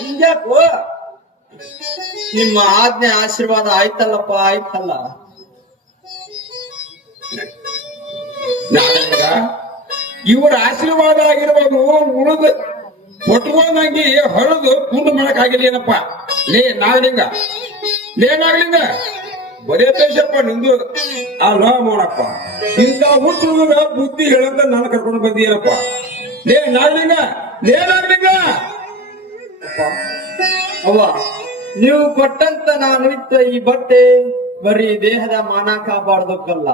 ಹಿಂಗ್ಯಾಕೋ ನಿಮ್ಮ ಆಜ್ಞೆ ಆಶೀರ್ವಾದ ಆಯ್ತಲ್ಲಪ್ಪ ಆಯ್ತಲ್ಲ. ನಾಗಲಿಂಗ ಇವ್ರ ಆಶೀರ್ವಾದ ಆಗಿರ್ಬೋದು, ಉಳಿದ ಕೊಟ್ಕೊಂಡಂಗಿ ಹೊರದು ಕುಂಡು ಮಾಡಕ್ ಆಗಿಲ್ಲ ಏನಪ್ಪ. ಲೇ ನಾಗಲಿಂಗ ಬರೇ ದೇಶಪ್ಪ ನಿಂದು ಅಲ್ಲ ಮಾಡಪ್ಪ. ಇಂಥ ಹುಚ್ಚುಗ ಬುದ್ಧಿ ಹೇಳಂತ ನಾನು ಕರ್ಕೊಂಡು ಬಂದಿಯನಪ್ಪ. ಲೇ ನಾಗಲಿಂಗ ಅವ್ವ, ನೀವು ಕೊಟ್ಟಂತ ನಾನು ಇಟ್ಟ ಈ ಬಟ್ಟೆ ಬರೀ ದೇಹದ ಮಾನ ಕಾಪಾಡೋದಕ್ಕಲ್ಲ,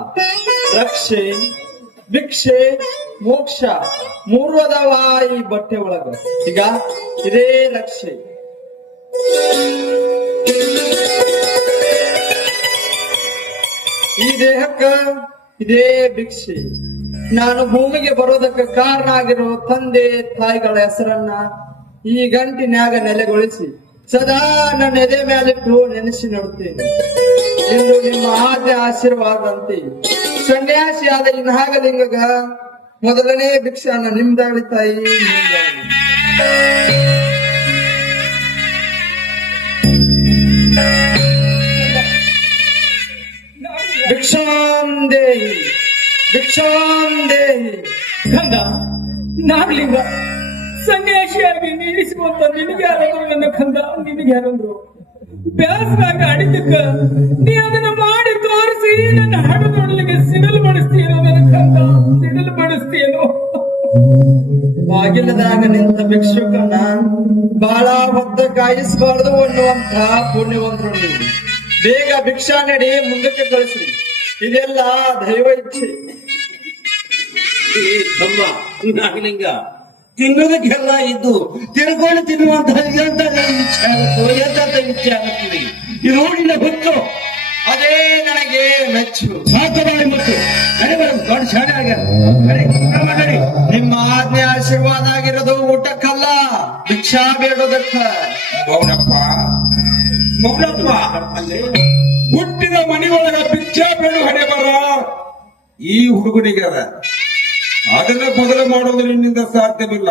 ರಕ್ಷೆ, ಭಿಕ್ಷೆ, ಮೋಕ್ಷ ಮೂರು ಅದಾವ ಈ ಬಟ್ಟೆ ಒಳಗ. ಈಗ ಇದೇ ರಕ್ಷೆ, ಈ ದೇಹಕ್ಕ ಇದೇ ಭಿಕ್ಷೆ. ನಾನು ಭೂಮಿಗೆ ಬರೋದಕ್ಕೆ ಕಾರಣ ಆಗಿರೋ ತಂದೆ ತಾಯಿಗಳ ಹೆಸರನ್ನ ಈ ಗಂಟಿನ್ಯಾಗ ನೆಲೆಗೊಳಿಸಿ ಸದಾ ನನ್ನ ಎದೆ ಮೇಲಿಟ್ಟು ನೆನೆಸಿ ನೋಡುತ್ತೇನೆ. ಇಂದು ನಿಮ್ಮ ಆದ್ಯ ಆಶೀರ್ವಾದಂತೆ ಸನ್ಯಾಸಿಯಾದ ಈ ನಾಗಲಿಂಗಗ ಮೊದಲನೇ ಭಿಕ್ಷಾನ ನಿಮ್ದಾಳಿ ತಾಯಿ. ಭಿಕ್ಷಾಂ ದೇಹಿ ಕಂದ ನಾಗಲಿಂಗ, ಸನ್ಯಾಸಿಯಾಗಿ ನೀಡಿಸುವಂತ ನಿನಗೆ ಯಾರಂದ್ರು ನನ್ನ ಕಂದ, ನಿನಗೆ ಯಾರಂದ್ರು? ಬ್ಯಾಸರಾಗ ಅಡಿತಕ್ಕ ನೀ ಅದನ್ನ ಮಾಡಿ ತೋರಿಸಿ ನನ್ನ ಹಡದೊಡಲಿಗೆ ಸಿಡಲು ಬಡಿಸ್ತೀನೋ ನನ್ನ ಕಂದ, ಸಿಡಲು ಬಡಿಸ್ತೀನೋ. ಬಾಗಿಲದಾಗ ನಿಂತ ಭಿಕ್ಷುಕನ ಬಹಳ ಹೊತ್ತ ಕಾಯಿಸಬಾರದು ಅನ್ನುವಂತ ಪುಣ್ಯವಂತರು ನೀವು. ಬೇಗ ಭಿಕ್ಷಾ ನಡಿ ಮುಂದಕ್ಕೆ ಕಳಿಸ್ರಿ, ಇದೆಲ್ಲ ದೈವ ಇಚ್ಛೆ. ನಾಗಲಿಂಗ, ತಿನ್ನೋದಕ್ಕೆಲ್ಲ ಇದ್ದು ತಿಳ್ಕೊಂಡು ತಿನ್ನುವಂತಹ ಇಚ್ಛೆ ಆಗುತ್ತದೆ. ಈ ರೋಡಿನ ಹೊತ್ತು ಅದೇ ನನಗೆ ಮೆಚ್ಚು. ಮಾತನಾಡಿ ಮತ್ತು ದೊಡ್ಡ ಶಾಲೆ ಆಗ್ಯಾರ. ನಿಮ್ಮ ಆಜ್ಞೆ ಆಶೀರ್ವಾದ ಆಗಿರೋದು ಊಟಕ್ಕಲ್ಲ, ಭಿಕ್ಷಾ ಬೇಡೋದಕ್ಕ. ಮೌನಪ್ಪ, ಹುಟ್ಟಿದ ಮನೆಯೊಳಗ ಭಿಕ್ಷಾ ಬೇಡು ಹಣೆ ಬರ ಈ ಹುಡುಗನಿಗೆ ಅದ. ಅದನ್ನ ಬದಲು ಮಾಡೋದು ನಿನ್ನಿಂದ ಸಾಧ್ಯವಿಲ್ಲ.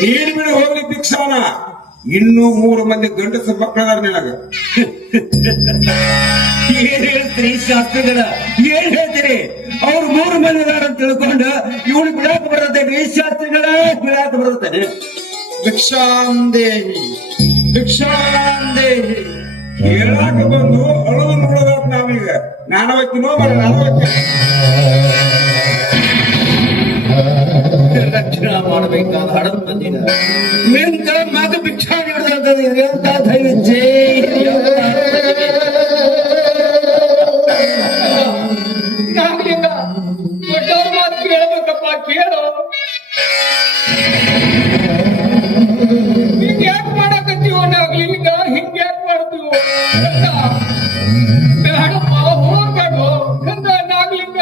ನೀರು ಬಿಡು ಹೋಗ್ಲಿ ಭಿಕ್ಷಾನ. ಇನ್ನೂ 3 ಮಂದಿ ಗಂಡಸ ಮಕ್ಕಳದಾರ ನಿನಗ. ಏನ್ ಹೇಳ್ತೀರಿ ಶಾಸ್ತ್ರಿಗಳ, ಏನ್ ಹೇಳ್ತೀರಿ? ಅವ್ರು 3 ಮಂದಿ ಅಂತ ತಿಳ್ಕೊಂಡು ಇವಳು ಬಿಡಾಕ ಬರ್ತೇನೆ. ಶಾಸ್ತ್ರಿಗಳ ಬಿಡಾಕ ಬರ್ತೇನೆ. ಭಿಕ್ಷಾಂ ದೇಹಿ ಹೇಳಾಕ ಬಂದು ಅಳದು ನೋಡೋದಾತ್ ನಾವೀಗ. ನಾನವಕ್ಕಿನೋ ರಕ್ಷಣಾ ಮಾಡಬೇಕಾದ ಹಡದ್ ಬಂದಿನ ನಿಂತ ಮಗ ಭಿಕ್ಷಾ ನೀಡಿದಂತ ಎಂತ ಧೈರ್ಯ. ನಾಗಲಿಂಗ, ದೊಡ್ಡವ್ರ ಮಾತು ಕೇಳಬೇಕಪ್ಪ, ಕೇಳು. ಹಿಂಗ ಯಾಕೆ ಮಾಡಕತ್ತೀವೋ ನಾಗಲಿಂಗ, ಹಿಂಗ ಯಾಕೆ ಮಾಡ್ತೀವೋ? ಬೇಡಪ್ಪ, ಹೋಗ್ಬೇಡು ಕಂದ ನಾಗಲಿಂಗ.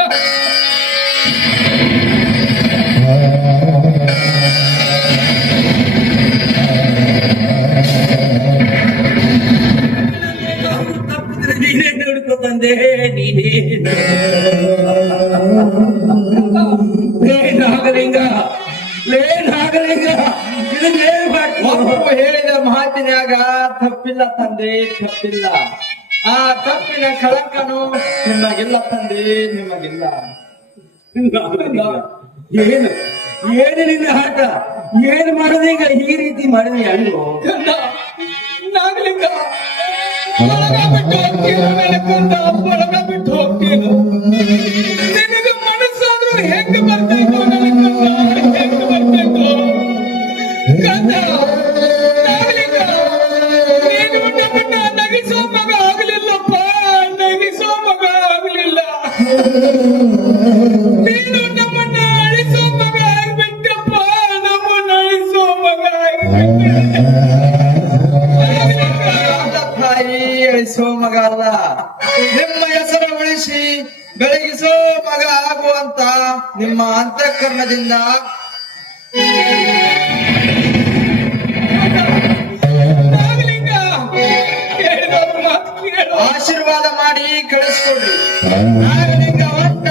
ನೀನೇ ನೋಡ್ಕೊ ಬಂದೆ, ನೀನೇ ನಾಗಲಿಂಗ, ಒಬ್ಬ ಹೇಳಿದ ಮಾತಿನಾಗ ತಪ್ಪಿಲ್ಲ ತಂದೆ, ತಪ್ಪಿಲ್ಲ. ಆ ತಪ್ಪಿನ ಕಳಂಕನು ನಿಮಗಿಲ್ಲ ತಂದೆ, ನಿಮಗಿಲ್ಲ. ಏನು ಏನು ನಿನ್ನ ಆಟ? ಏನ್ ಮಾಡೋದೀಗ? ಈ ರೀತಿ ಮಾಡಿದ ಅಣ್ಣು ನಾಗಲಿಂಗ, ಒಳಗ ಬಿಟ್ಟು ಹೋಗ್ತೀನೋ ನನಗಂತ, ಒಳಗ ಬಿಟ್ಟು ಹೋಗ್ತೀನೋ. ನಿನಗೆ ಮನಸ್ಸಾದ್ರೂ ಹೆಂಗ್ ಬರ್ತೈತೋ ನನಗಂತ, ಹೆಂಗ್ ಬರ್ತೈತೋ ಕಂದ. ನಾಗಲಿಂಗ, ನೀನು ನಮ್ಮನ್ನ ನಗಿಸೋ ಮಗ ಆಗ್ಲಿಲ್ಲಪ್ಪ, ನಗಿಸೋ ಮಗ ಆಗ್ಲಿಲ್ಲ. ನೀನು ನಮ್ಮನ್ನ ಅಳಿಸೋ ಮಗ ಆಗ್ಬಿಟ್ಟಪ್ಪ, ನಮ್ಮನ್ನ ಅಳಿಸೋ ಮಗ ಆಗ್ಬಿಟ್ಟ. ತಾಯಿ ಅಳಿಸೋ ಮಗ ಅಲ್ಲ, ನಿಮ್ಮ ಹೆಸರು ಉಳಿಸಿ ಬೆಳಗಿಸೋ ಮಗ ಆಗುವಂತ ನಿಮ್ಮ ಅಂತಃಕರಣದಿಂದ ನಾಗಲಿಂಗ, ಹೇಳಿದವ್ರ ಮಾತು ಕೇಳು. ಆಶೀರ್ವಾದ ಮಾಡಿ ಕಳಿಸ್ಕೊಡ್ರಿ. ನಾಗಲಿಂಗ ಹೊಂಟ,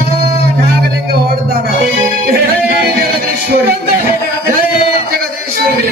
ನಾಗಲಿಂಗ ಹೊಡ್ತಾನ. ಜೈ ಜಗದೀಶ್ವರಿ, ಜೈ ಜಗದೀಶ್ವರಿ.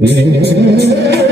Yeah.